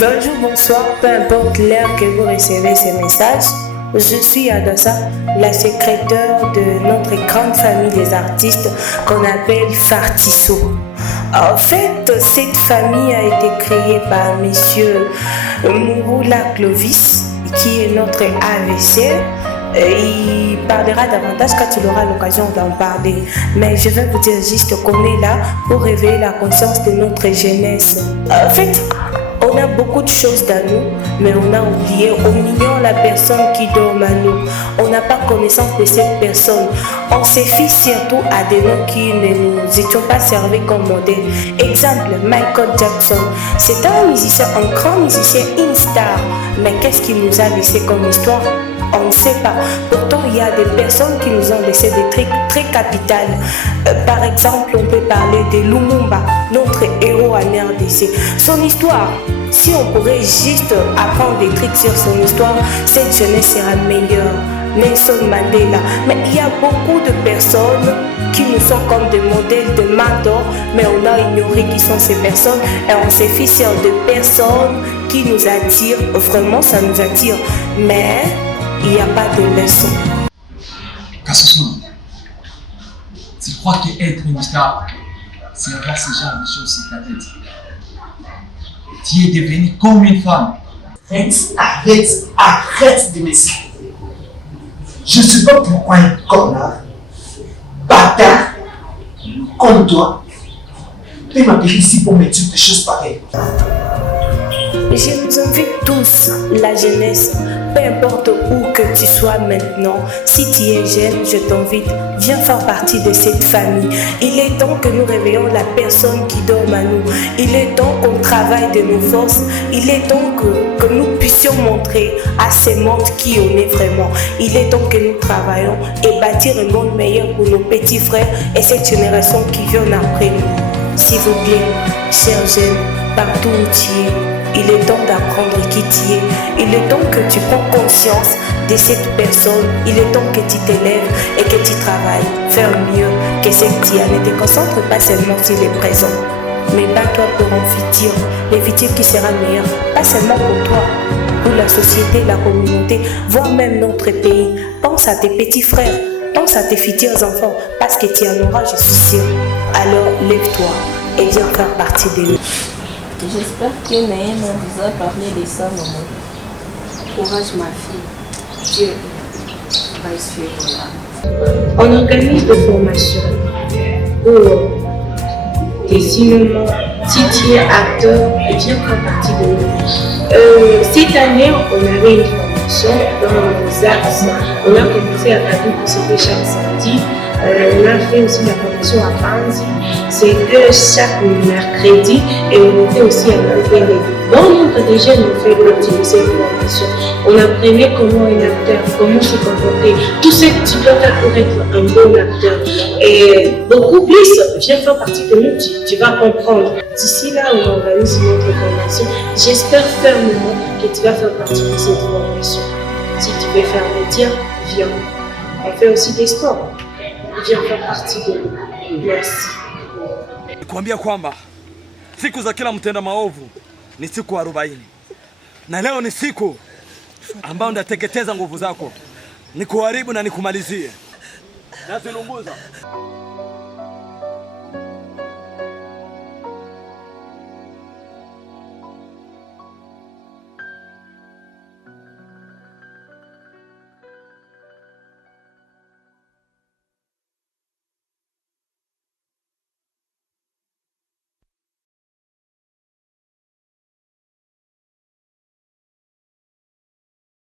Bonjour, bonsoir, peu importe l'heure que vous recevez ces messages. Je suis Adassa, la secrétaire de notre grande famille des artistes qu'on appelle Fartisso. En fait, cette famille a été créée par monsieur Mouroula Clovis, qui est notre AVC. Il parlera davantage quand il aura l'occasion d'en parler. Mais je vais vous dire juste qu'on est là pour réveiller la conscience de notre jeunesse. En fait, on a beaucoup de choses dans nous, mais on a oublié, on ignore la personne qui dorme à nous. On n'a pas connaissance de cette personne. On se fie surtout à des noms qui ne nous étions pas servis comme modèle. Exemple, Michael Jackson. C'est un musicien, un grand musicien, une star. Mais qu'est-ce qu'il nous a laissé comme histoire? On ne sait pas. Pourtant, il y a des personnes qui nous ont laissé des trucs très capitales. Par exemple, on peut parler de Lumumba, notre héros en RDC. Son histoire, si on pourrait juste apprendre des trucs sur son histoire, cette jeunesse sera meilleure. Nelson Mandela. Mais il y a beaucoup de personnes qui nous sont comme des modèles, de mentors, mais on a ignoré qui sont ces personnes et on s'est fait sur des personnes qui nous attirent. Vraiment, ça nous attire. Mais il n'y a pas de leçon. Kassoso, tu crois qu'être une star, c'est avoir ce genre de choses sur ta tête? Tu es devenue comme une femme. Arrête de me citer. Je ne sais pas pourquoi un connard, bâtard, comme toi, peut m'appeler ici pour me dire des choses pareilles. Je nous invite tous, la jeunesse, peu importe où que tu sois maintenant, si tu es jeune, je t'invite, viens faire partie de cette famille. Il est temps que nous réveillons la personne qui dort à nous. Il est temps qu'on travaille de nos forces. Il est temps que nous puissions montrer à ce monde qui on est vraiment. Il est temps que nous travaillons et bâtir un monde meilleur pour nos petits frères et cette génération qui vient après nous. S'il vous plaît, chers jeunes, partout où tu es, il est temps d'apprendre qui tu es. Il est temps que tu prends conscience de cette personne. Il est temps que tu t'élèves et que tu travailles. Faire mieux que ce que tu as. Ne te concentre pas seulement sur les présents, mais bats-toi pour un futur. Le futur qui sera meilleur. Pas seulement pour toi, pour la société, la communauté, voire même notre pays. Pense à tes petits frères. Pense à tes futurs enfants. Parce que tu en auras, je suis sûre. Alors lève-toi et viens faire partie de nous. J'espère que Naël vous a parlé de ça, maman. Courage, ma fille. Dieu va suivre là. On organise des formations pour des cinémas. Si tu es acteur, viens faire partie de nous. Cette année, on avait une formation dans les arts. On a commencé à Kadou pour c'était chaque samedi. On a fait aussi la formation à Panzi. C'était chaque mercredi et on était aussi à l'Albéré. Bon nombre de jeunes ont fait partie de cette formation. On apprenait comment un acteur, comment se comporter, tout ce que tu dois faire pour être un bon acteur. Et beaucoup plus, viens faire partie de nous, tu vas comprendre. D'ici là, on organise notre formation. J'espère fermement que tu vas faire partie de cette formation. Si tu veux faire métier, viens. On fait aussi des sports. Viens faire partie de nous. Merci. Kuambia kwamba siku za kila mtenda maovu ni siku 40. Na leo ni siku ambayo ndateketeza nguvu zako. Nikuharibu na nikumalizie. Nazilunguza.